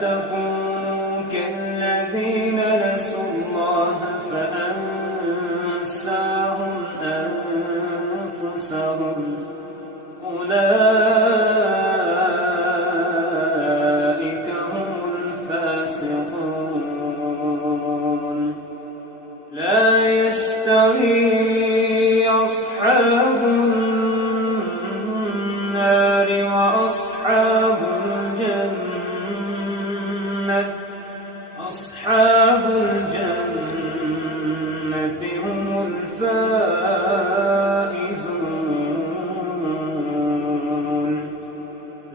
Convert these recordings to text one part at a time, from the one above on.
تكونوا كالذين نسوا الله فأنساهم أنفسهم أولئك هم الفاسقون. لا يستوي أصحاب النار وأصحاب الجنة، أصحاب الجنة هم الفائزون.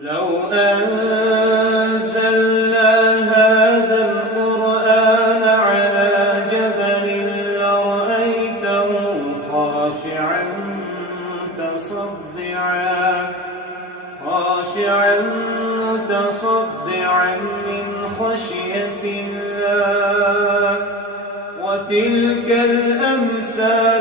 لو أنزلنا هذا القرآن على جبل لرأيته خاشعا متصدعا من خشية الله. وتلك الأمثال